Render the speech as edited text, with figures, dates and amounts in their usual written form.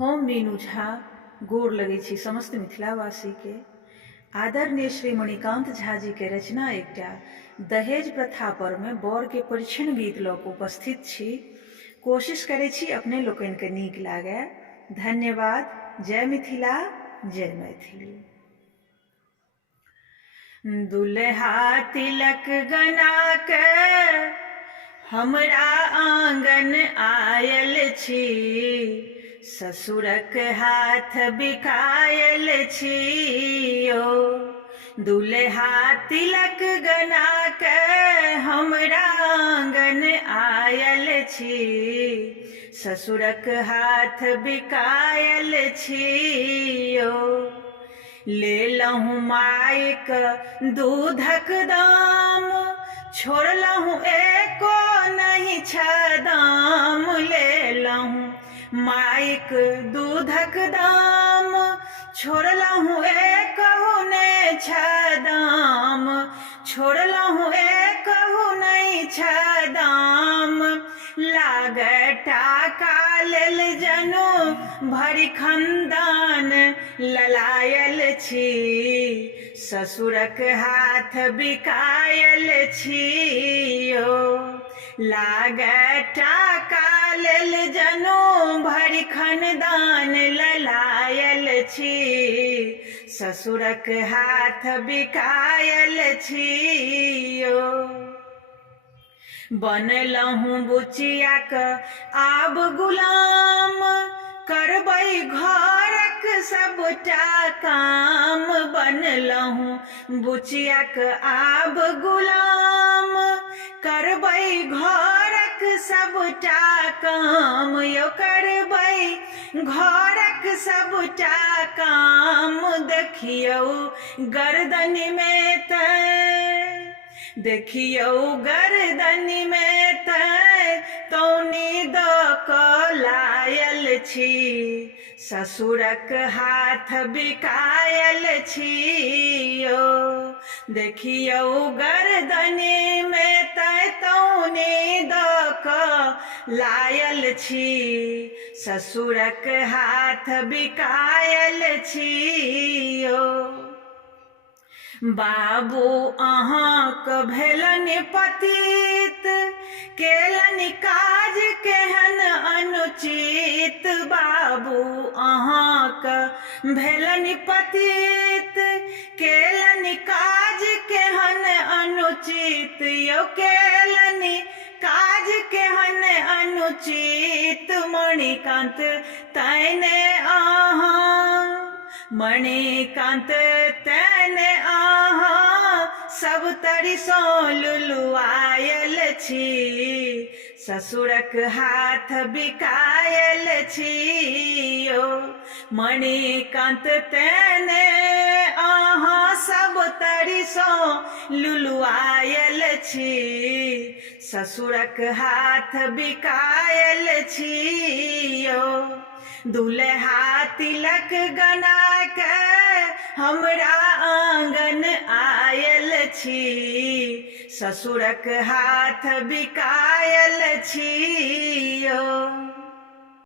हम मीनू झा गोर लगै छी समस्त मिथिलावासी के। आदरणीय श्री मणिकांत झा जी के रचना एकटा दहेज प्रथा पर में बर के परिछन गीत लऽ कऽ उपस्थित छी। कोशिश करै छी अपने लोकनि के नीक लागे। धन्यवाद। जय मिथिला, जय मैथिली। दुल्हा तिलक गना के हमरा आंगन आयल छी, ससुरक हाथ बिकायल छी ओ। दुल्हा तिलक गना के हमरा आंगन आयल छी, ससुरक हाथ बिकायल छी ओ। ले लहूँ मायक दूधक दाम, छोड़लहूँ एको नहीं छदाम। ले लहूँ मायक दूधक दाम, छोड़लहूँ एकहु नहीं छदाम। छोड़लहूँ एकहु नहीं छदाम। लागे टाका लेल जनु भरी खंदान ललायल छी, ससुरक हाथ बिकायल छी ओ। लागे टाका लेल जनु भरी खनदान ललायल छी, ससुरक हाथ बिकायल छी ओ। बनलहूँ बुचियाक आब गुलाम, करबै घरक सबटा काम। बनलहूँ बुचियाक आब गुलाम, करबै घरक सबटा काम यौ। करबै घरक सबटा काम। देखियौ गर्दन में देखियौ गर्दन में तौनी दऽ कऽ लायल छी, ससुरक हाथ बिकायल छी ओ। देखियौ गर्दन में तौनी दऽ कऽ लायल छी, ससुरक हाथ बिकायल छी ओ। बाबू अहाँक भेलनि पतित, केलनि काज केहन अनुचित। बाबू अहाँक भेलनि पतित, केलनि काज केहन अनुचित यौ। केलनि काज केहन अनुचित। मणिकांत तैने मणिकांत तैने सब तरिसों लुलुआयल छी, ससुरक हाथ बिकायल छी ओ। मणिकांत तैने सब तरिसों लुलुआयल छी, ससुरक हाथ बिकायल छी ओ। दुल्हा तिलक गना के हमरा आंगन आयल छी, ससुरक हाथ बिकायल छी ओ।